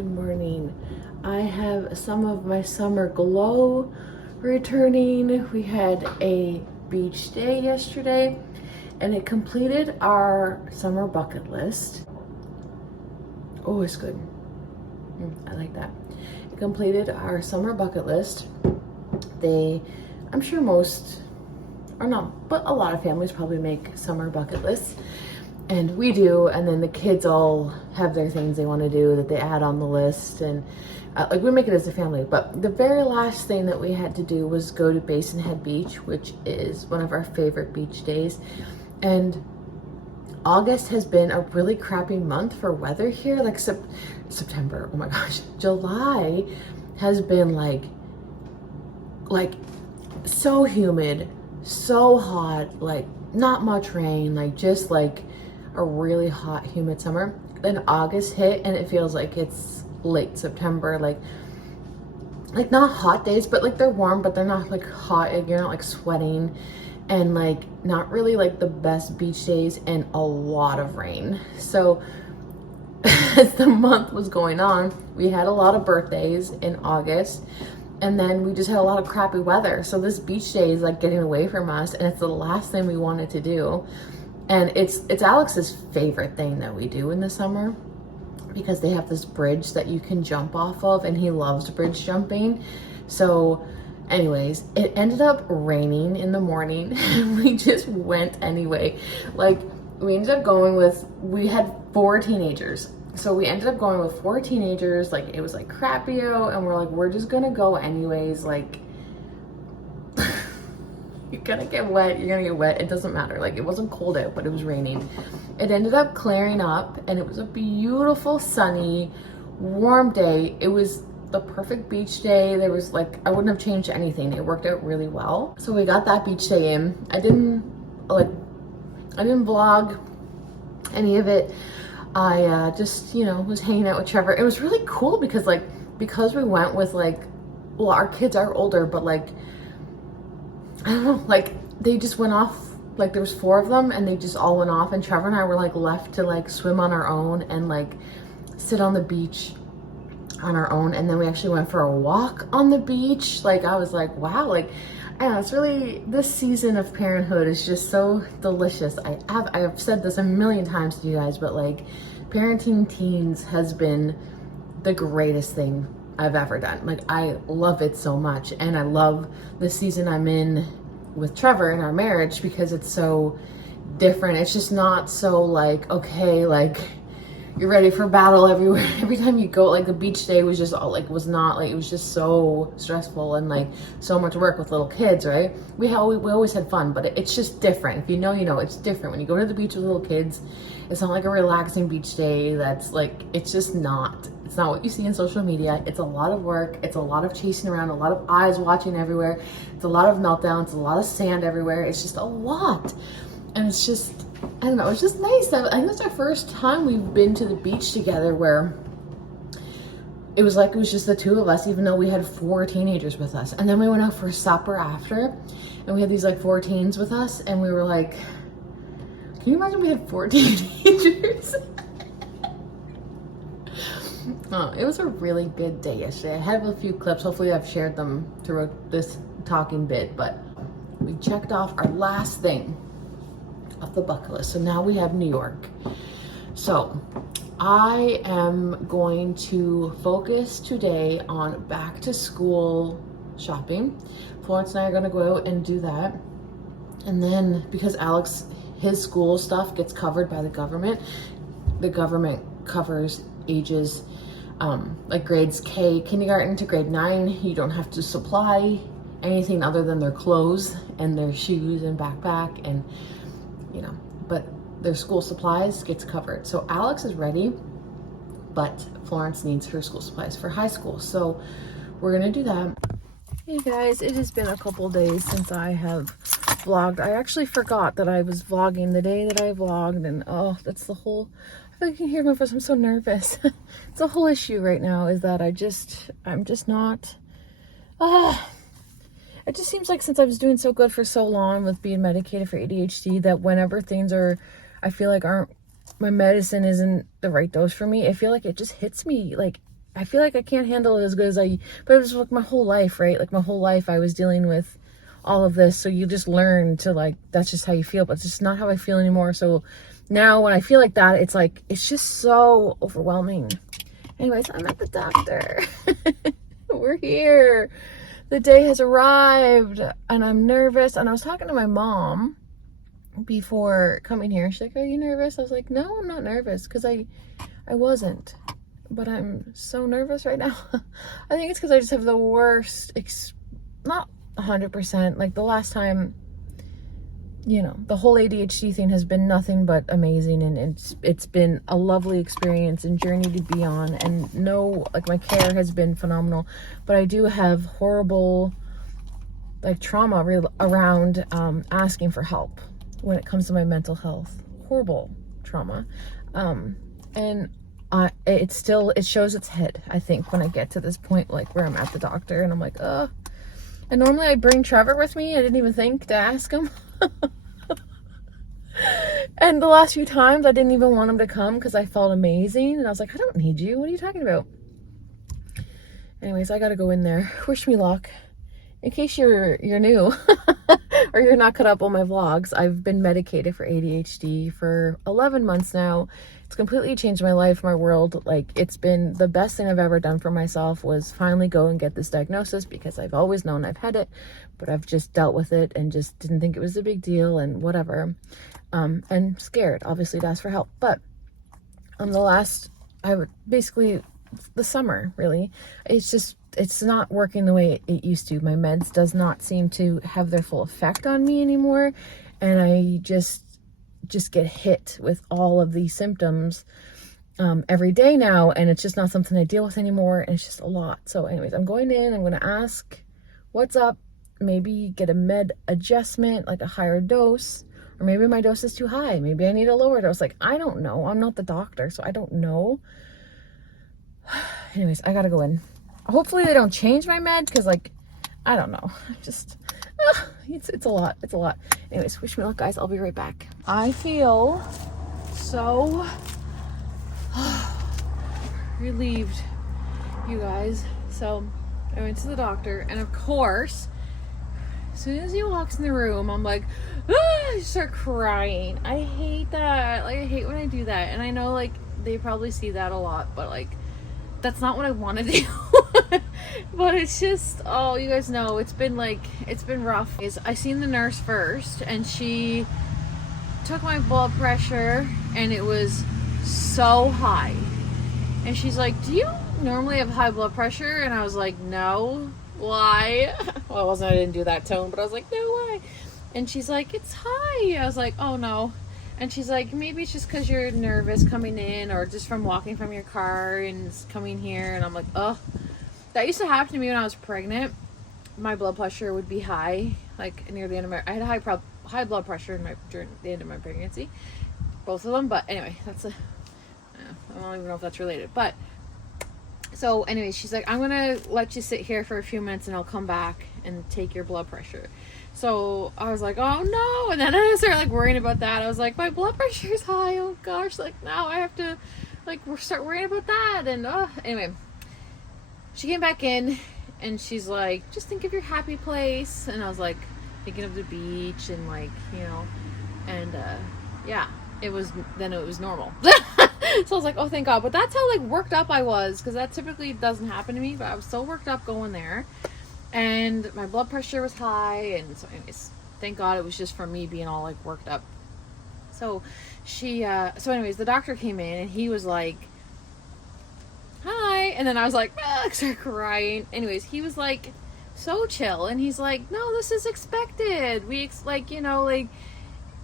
Good morning. I have some of my summer glow returning. We had a beach day yesterday and it completed our summer bucket list. Oh, it's good. I like that. It completed our summer bucket list. I'm sure most, or not, but a lot of families probably make summer bucket lists. And we do, and then the kids all have their things they want to do that they add on the list, and like we make it as a family. But the very last thing that we had to do was go to Basin Head Beach, which is one of our favorite beach days. And August has been a really crappy month for weather here. Like September, oh my gosh, July has been like so humid, so hot, like not much rain, like just like a really hot, humid summer. Then August hit and it feels like it's late September, like not hot days, but like they're warm, but they're not like hot. You're not like sweating, and like not really like the best beach days, and a lot of rain. So as the month was going on, we had a lot of birthdays in August, and then we just had a lot of crappy weather. So this beach day is like getting away from us, and it's the last thing we wanted to do. And it's Alex's favorite thing that we do in the summer, because they have this bridge that you can jump off of, and he loves bridge jumping. So anyways, it ended up raining in the morning and we just went anyway. Like we ended up going with, we had 4 teenagers. So we ended up going with 4 teenagers. Like it was like crappy out, and we're like, we're just gonna go anyways. Like you're gonna get wet, it doesn't matter. Like it wasn't cold out, but it was raining. It ended up clearing up, and it was a beautiful, sunny, warm day. It was the perfect beach day. There was like, I wouldn't have changed anything. It worked out really well. So we got that beach day in. I didn't vlog any of it. I just, was hanging out with Trevor. It was really cool because we went with well, our kids are older, but like, I don't know, like they just went off. Like there was 4 of them and they just all went off, and Trevor and I were like left to like swim on our own and like sit on the beach on our own. And then we actually went for a walk on the beach. Like I was like, wow, like I don't know, it's really, this season of parenthood is just so delicious. I have said this a million times to you guys, but like parenting teens has been the greatest thing I've ever done. Like I love it so much, and I love the season I'm in with Trevor in our marriage because it's so different. It's just not so like, okay, like you're ready for battle everywhere. Every time you go, like the beach day was just all like, was not like, it was just so stressful and like so much work with little kids, right? We always had fun, but it's just different. If you know, it's different. When you go to the beach with little kids, it's not like a relaxing beach day. That's like, it's just not. It's not what you see in social media. It's a lot of work. It's a lot of chasing around, a lot of eyes watching everywhere. It's a lot of meltdowns, a lot of sand everywhere. It's just a lot. And it's just, I don't know, it's just nice. I think it's our first time we've been to the beach together where it was just the 2 of us, even though we had 4 teenagers with us. And then we went out for supper after, and we had these like 4 teens with us, and we were like, can you imagine we had 4 teenagers? Oh, it was a really good day yesterday. I have a few clips. Hopefully I've shared them throughout this talking bit, but we checked off our last thing off the bucket list. So now we have New York. So I am going to focus today on back to school shopping. Florence and I are going to go out and do that. And then because Alex, his school stuff gets covered by the government covers ages like grades kindergarten to grade 9. You don't have to supply anything other than their clothes and their shoes and backpack, and but their school supplies gets covered. So Alex is ready, but Florence needs her school supplies for high school. So we're gonna do that. Hey guys, it has been a couple days since I have vlogged. I actually forgot that I was vlogging the day that I vlogged, and oh, that's the whole, I can hear my voice, I'm so nervous. It's the whole issue right now is that I'm just not, it just seems like since I was doing so good for so long with being medicated for ADHD, that whenever things I feel like my medicine isn't the right dose for me, I feel like it just hits me like I feel like I can't handle it as good as but it was like my whole life, right? Like my whole life I was dealing with all of this. So you just learn to like, that's just how you feel, but it's just not how I feel anymore. So now when I feel like that, it's like, it's just so overwhelming. Anyways, I'm at the doctor. We're here. The day has arrived and I'm nervous. And I was talking to my mom before coming here. She's like, are you nervous? I was like, no, I'm not nervous, because I wasn't. But I'm so nervous right now. I think it's because I just have the worst, not 100%, like the last time, you know, the whole ADHD thing has been nothing but amazing, and it's been a lovely experience and journey to be on, and no, like my care has been phenomenal, but I do have horrible like trauma around asking for help when it comes to my mental health. Horrible trauma. And it shows its head, I think, when I get to this point, like where I'm at the doctor and I'm like, ugh. And normally I bring Trevor with me. I didn't even think to ask him. And the last few times I didn't even want him to come because I felt amazing. And I was like, I don't need you. What are you talking about? Anyways, I gotta go in there. Wish me luck. In case you're new or you're not caught up on my vlogs, I've been medicated for ADHD for 11 months now. It's completely changed my life, my world. Like, it's been the best thing I've ever done for myself was finally go and get this diagnosis, because I've always known I've had it, but I've just dealt with it and just didn't think it was a big deal and whatever. And scared, obviously, to ask for help. But basically the summer, really, it's not working the way it used to. My meds does not seem to have their full effect on me anymore, and I just get hit with all of these symptoms every day now, and it's just not something I deal with anymore, and it's just a lot. So anyways, I'm going in, I'm going to ask what's up, maybe get a med adjustment, like a higher dose, or maybe my dose is too high, maybe I need a lower dose. Like, I don't know, I'm not the doctor, so I don't know. Anyways, I gotta go in. Hopefully they don't change my med, because like, I don't know, it's a lot. Anyways, wish me luck, guys. I'll be right back. I feel so relieved, you guys. So I went to the doctor, and of course, as soon as he walks in the room, I'm like, I start crying. I hate that. Like, I hate when I do that. And I know, like, they probably see that a lot, but like, that's not what I want to do. But it's just, oh, you guys know, it's been rough. I seen the nurse first, and she took my blood pressure, and it was so high. And she's like, do you normally have high blood pressure? And I was like, no. Why? Well, I didn't do that tone, but I was like, no, why? And she's like, it's high. I was like, oh no. And she's like, maybe it's just because you're nervous coming in, or just from walking from your car and coming here. And I'm like, ugh. That used to happen to me when I was pregnant. My blood pressure would be high, like near the end of I had high blood pressure during the end of my pregnancy, both of them. But anyway, I don't even know if that's related. But so anyway, she's like, I'm gonna let you sit here for a few minutes, and I'll come back and take your blood pressure. So I was like, oh no. And then I started like worrying about that. I was like, my blood pressure is high. Oh gosh, like now I have to like start worrying about that. And anyway, she came back in, and she's like, just think of your happy place. And I was like thinking of the beach, and like, you know, and yeah, it was normal. So I was like, oh, thank God. But that's how like worked up I was, because that typically doesn't happen to me. But I was so worked up going there, and my blood pressure was high. And so anyways, thank God it was just from me being all like worked up. So anyways, the doctor came in, and he was like, hi. And then I was like, start crying. Anyways, he was like so chill, and he's like, no, this is expected. Like, you know, like,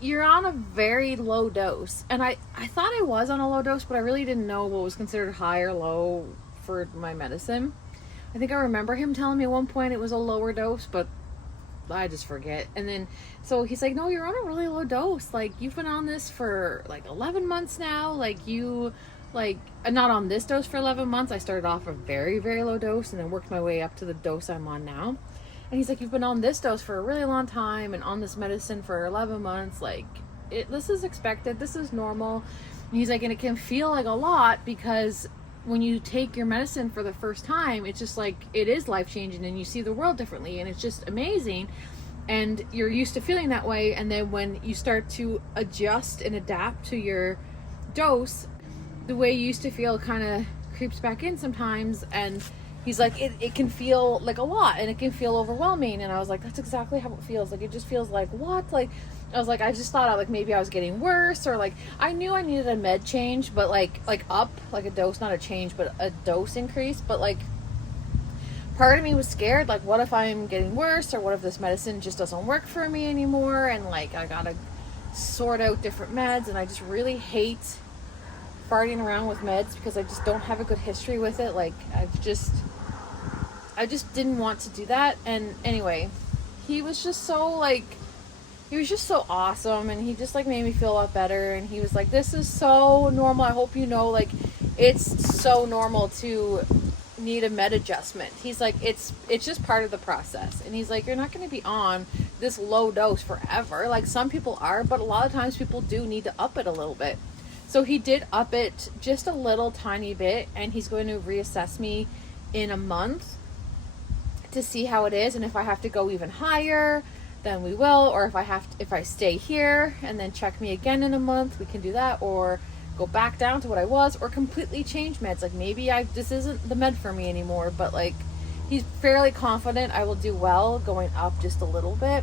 you're on a very low dose. And I thought I was on a low dose, but I really didn't know what was considered high or low for my medicine. I think I remember him telling me at one point it was a lower dose, but I just forget. And then so he's like, no, you're on a really low dose. Like, you've been on this for like 11 months now. Like, not on this dose for 11 months. I started off a very, very low dose, and then worked my way up to the dose I'm on now. And he's like, you've been on this dose for a really long time, and on this medicine for 11 months. Like, this is expected. This is normal. And he's like, and it can feel like a lot, because when you take your medicine for the first time, it's just like, it is life-changing, and you see the world differently, and it's just amazing. And you're used to feeling that way, and then when you start to adjust and adapt to your dose, the way you used to feel kind of creeps back in sometimes. And he's like, it can feel like a lot, and it can feel overwhelming. And I was like, that's exactly how it feels. Like, it just feels like, what? Like, I was like, I just thought like maybe I was getting worse, or like I knew I needed a med change, but like up, like a dose, not a change, but a dose increase. But like, part of me was scared, like, what if I'm getting worse, or what if this medicine just doesn't work for me anymore, and like I gotta sort out different meds. And I just really hate farting around with meds because I just don't have a good history with it. Like, I just didn't want to do that. And anyway, he was just so awesome, and he just like made me feel a lot better. And he was like, this is so normal. I hope you know, like, it's so normal to need a med adjustment. He's like, it's just part of the process. And he's like, you're not going to be on this low dose forever. Like, some people are, but a lot of times people do need to up it a little bit. So he did up it just a little tiny bit, and he's going to reassess me in a month to see how it is. And if I have to go even higher, then we will. Or if I stay here and then check me again in a month, we can do that. Or go back down to what I was, or completely change meds. Like, maybe this isn't the med for me anymore. But like, he's fairly confident I will do well going up just a little bit.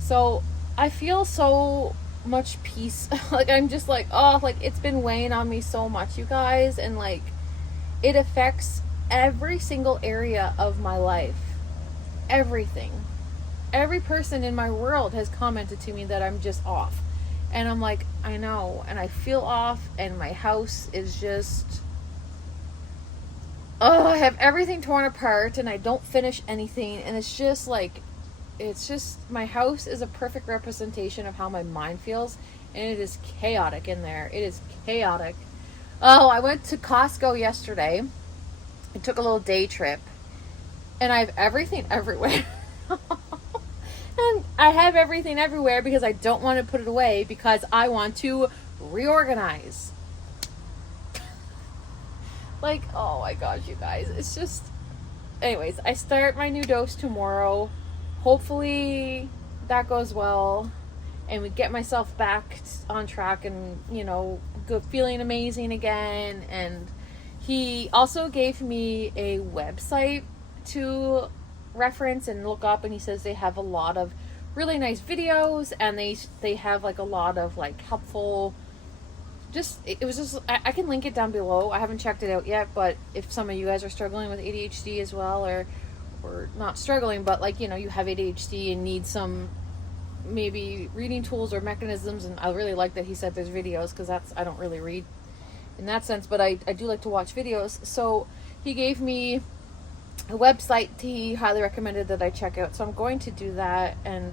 So I feel so much peace. Like, I'm just like, oh, like, it's been weighing on me so much, you guys. And like, it affects every single area of my life. Everything. Every person in my world has commented to me that I'm just off. And I'm like, I know, and I feel off, and my house is just, oh, I have everything torn apart, and I don't finish anything. And it's just like, my house is a perfect representation of how my mind feels, and it is chaotic in there. It is chaotic. Oh, I went to Costco yesterday. I took a little day trip, and I have everything everywhere. And I have everything everywhere because I don't want to put it away, because I want to reorganize. Like, oh my gosh, you guys. It's just, anyways, I start my new dose tomorrow. Hopefully that goes well, and we get myself back on track, and, you know, good, feeling amazing again. And he also gave me a website to reference and look up, and he says they have a lot of really nice videos, and they have like a lot of like helpful, it was just, I can link it down below. I haven't checked it out yet, but if some of you guys are struggling with ADHD as well, or not struggling, but like, you know, you have ADHD and need some maybe reading tools or mechanisms. And I really like that he said there's videos, because I don't really read in that sense, but I do like to watch videos. So he gave me a website he highly recommended that I check out, so I'm going to do that. And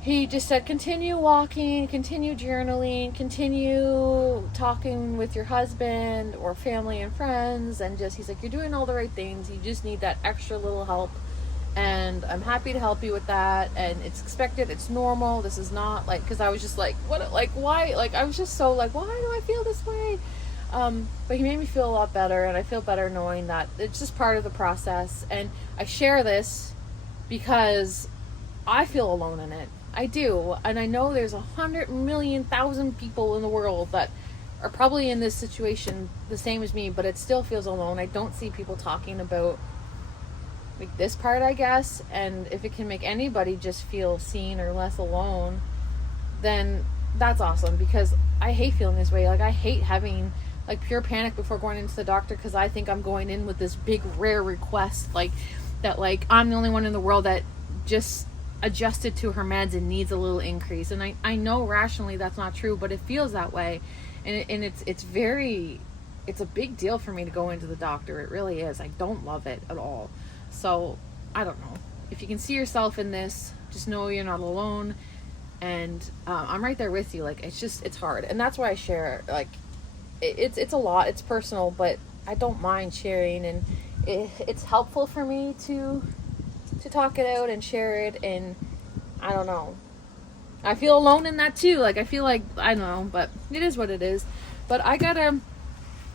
he just said, continue walking, continue journaling, continue talking with your husband or family and friends, and just, he's like, you're doing all the right things, you just need that extra little help, and I'm happy to help you with that, and it's expected, it's normal. This is not like, because I was just like, what, like, why, like, I was just so like, why do I feel this way? But he made me feel a lot better, and I feel better knowing that it's just part of the process. And I share this because I feel alone in it. I do. And I know there's 100,000,000 people in the world that are probably in this situation the same as me, but it still feels alone. I don't see people talking about like this part, I guess. And if it can make anybody just feel seen or less alone, then that's awesome, because I hate feeling this way. Like, I hate having like pure panic before going into the doctor, because I think I'm going in with this big rare request, like that, like I'm the only one in the world that just adjusted to her meds and needs a little increase. And I know rationally that's not true, but it feels that way. And it's a big deal for me to go into the doctor. It really is. I don't love it at all. So I don't know, if you can see yourself in this, just know you're not alone. And I'm right there with you. Like, it's hard, and that's why I share. Like, it's a lot, it's personal, but I don't mind sharing, and it's helpful for me to talk it out and share it. And I don't know, I feel alone in that too. Like, I feel like, I don't know, but it is what it is. But I gotta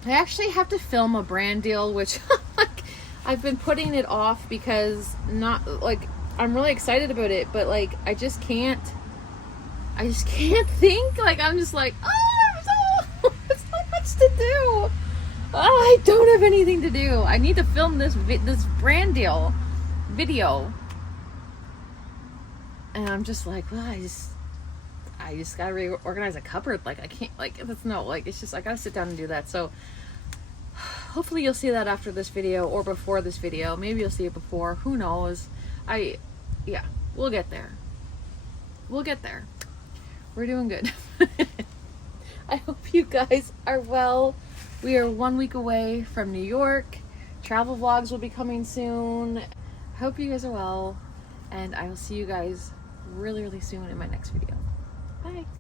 I actually have to film a brand deal, which like I've been putting it off because not like I'm really excited about it, but like I just can't think. Like I'm just like, oh, there's so much to do. Oh, I don't have anything to do. I need to film this brand deal video, and I'm just like, well, I just gotta reorganize a cupboard. Like I can't, like that's no, like it's just I gotta sit down and do that. So hopefully you'll see that after this video or before this video. Maybe you'll see it before. Who knows? Yeah, we'll get there. We'll get there. We're doing good. I hope you guys are well. We are 1 week away from New York. Travel vlogs will be coming soon. I hope you guys are well, and I will see you guys really, really soon in my next video. Bye.